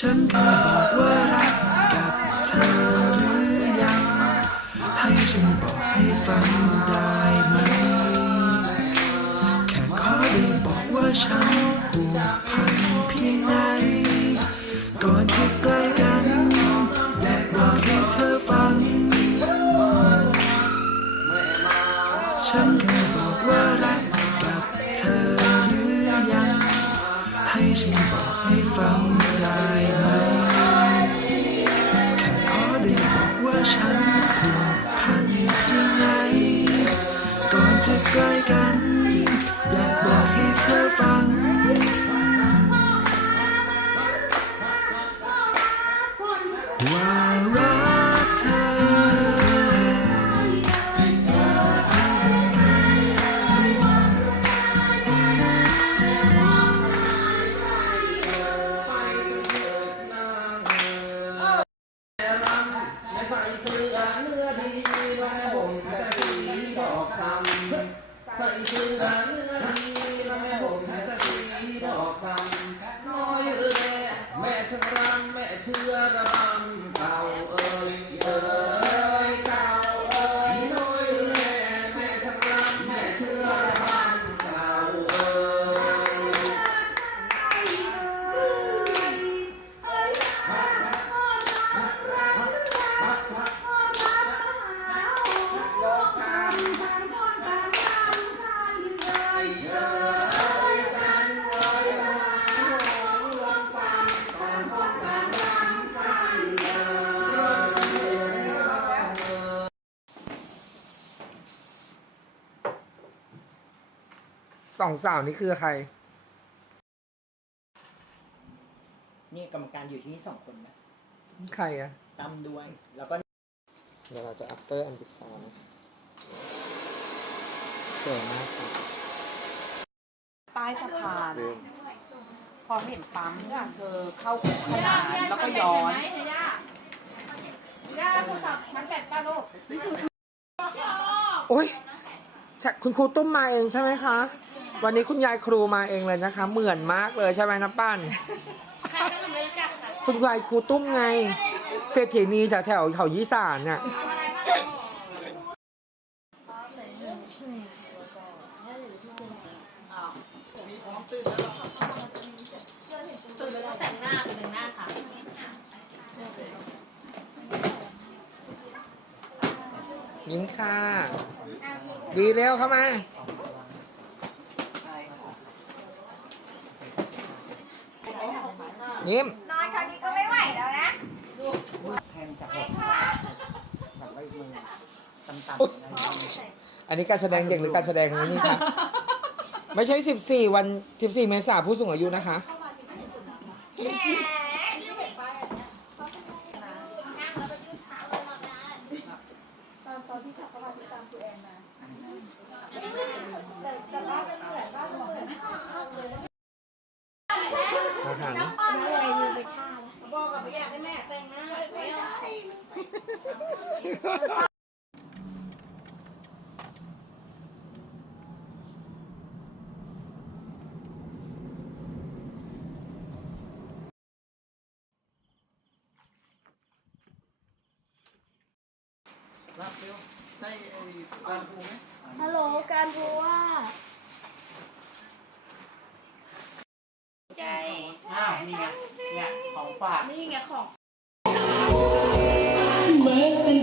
ฉันเคยบอกว่ารักกับเธอหรือยัง ให้ฉันบอกให้ฟังได้ไหม แค่ขอได้บอกว่าฉันผูกพันเพียงไหนก่อนจะ ว่ารักเธอ ไม่ใส่เสื้อเนื้อดีมาให้ผมแต่สีดอกคำใส่เสื้อเนื้อดีมาให้ผมแต่สีดอกคำน้อยหรือแม่แม่ชรำแม่เชื่อระบำเก่า เอ่ยเอ่ย สองสาวนี่คือใครมีกรรมการอยู่ที่นี่สองคนนะใครอะตั้มด้วย แล้วก็เดี๋ยวเราจะ after and before นะสวยมากครับใต้สะพานเรื่องพอเห็นปั๊มเนี่ยเธอเข้าขนานแล้วก็ย้อนย่าโทรศัพท์มันแบตป้าลูก โอ้ยใช่คุณครูตุ้มมาเองใช่ไหมคะ วันนี้คุณยายครูมาเองเลยนะคะ เหมือนมากเลยใช่ไหมนะป้านใครก็หนูไม่รู้จักค่ะคุณยายครูตุ้มไง เศรษฐีนีแถวแถวเขายี่สานน่ะเอาอะไรบ้างตื่นแล้วแต่งหน้าแต่งหน้าค่ะ ยิ้มค่ะ ดีเร็วเข้ามา ยิ้ม นอนคราวนี้ก็ไม่ไหวแล้วนะแทนจากแบบแบบว่ามือต่ำๆอะไรอย่างเงี้ยอันนี้การแสดงเด็กหรือการแสดงนี้นี่คะไม่ใช่สิบสี่วันสิบสี่เมษาผู้สูงอายุนะคะ แหมที่เห็นป้ายอันเนี้ยเขาเป็นนั่งแล้วไปยืดขาลงมาได้ตอนตอนที่ขับเข้ามาที่ตามคุณแอนมาแต่แต่บ้านมันเหมือนบ้านมันเหมือน อาหาร บอกกับอยากให้แม่แต่งหน้า ไม่ใช่ รับเร็วใช่ไอ้การปูไหมฮัลโหลการบัวใจอ้าวนี่ไงเนี่ยของฝากนี่ไงของ เ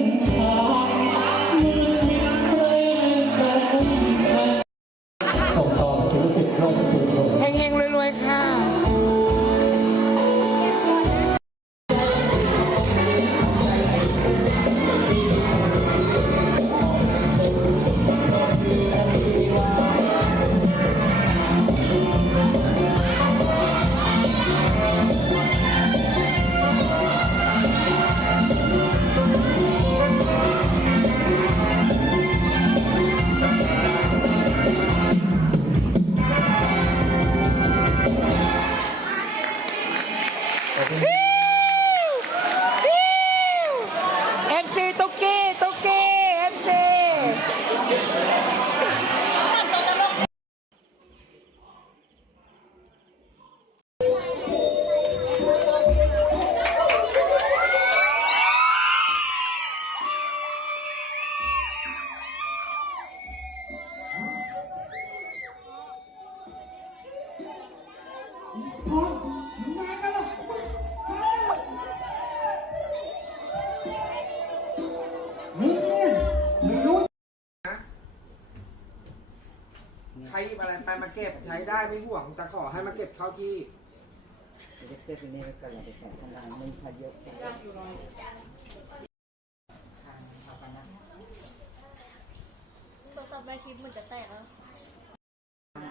มาเก็บใช้ได้ไม่ห่วงแต่ขอให้มาเก็บเข้าที่เด็กเต้นนี่ก็อย่าไปแข่งข้างล่างมันพายุโทรศัพท์แม่ทิพย์มันจะแตกแล้ว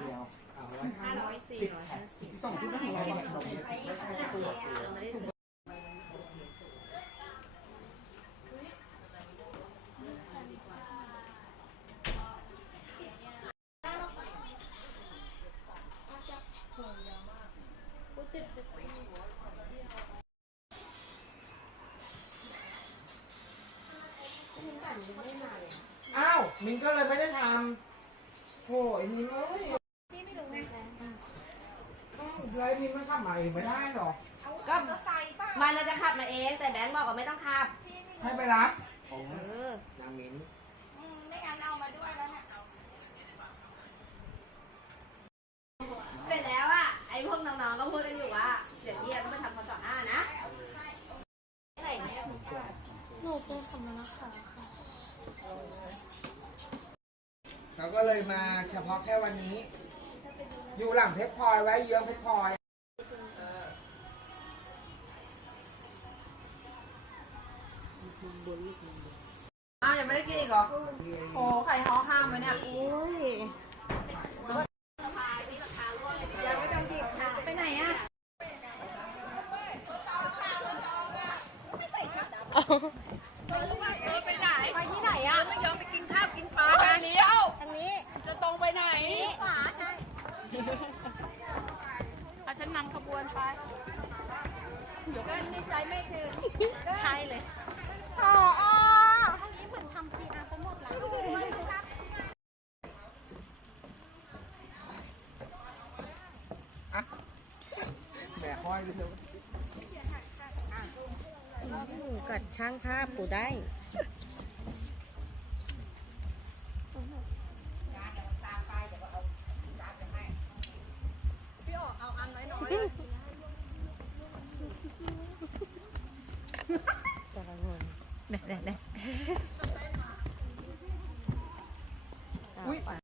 เดียวเอาไว้ห้าร้อยสี่ร้อยห้าสิบส่งชุดนักเรียนก่อนอ้าว มินก็เลยไม่ได้ทำโอ้ยมินเอ้ยพี่ไม่รู้ไงเลยมินมันขับมาเองไม่ได้หรอก็มันจะขับมาเอง แต่แบงค์บอกว่าไม่ต้องขับให้ไปรับเออ นางมิน ไม่งั้นเอามาด้วยแล้วเนี่ย เสร็จแล้วอะ ไอ้พวกน้องๆก็พูดกันอยู่ว่า เดี๋ยวเยี่ยมมาทำพอสอห้านะไหนเนี่ย หนูเป็นสำนักข่าวค่ะ เขาก็เลยมาเฉพาะแค่วันนี้ อยู่หลังเพชรพลอยไว้เยื้องเพชรพลอยอ้าวยังไม่ได้กินอีกเหรอโอ้ไข่ฮอห้ามไหมเนี่ยโอ้ยยังไม่ต้องหยิบค่ะไปไหนอะ ไปไหน ไปที่ไหนอะ ไม่ยอมไปกินข้าวกินปลาทางนี้เอ้าทางนี้ จะตรงไปไหนขวาใช่อาฉันนำขบวนไปเดี๋ยวกันในใจไม่ถึงใช่เลยอ๋ออ๋อทางนี้เหมือนทำพีอาร์โปรโมทร้านแหมห้อยเลยเถอะหมูกัดช่างภาพกูได้ we.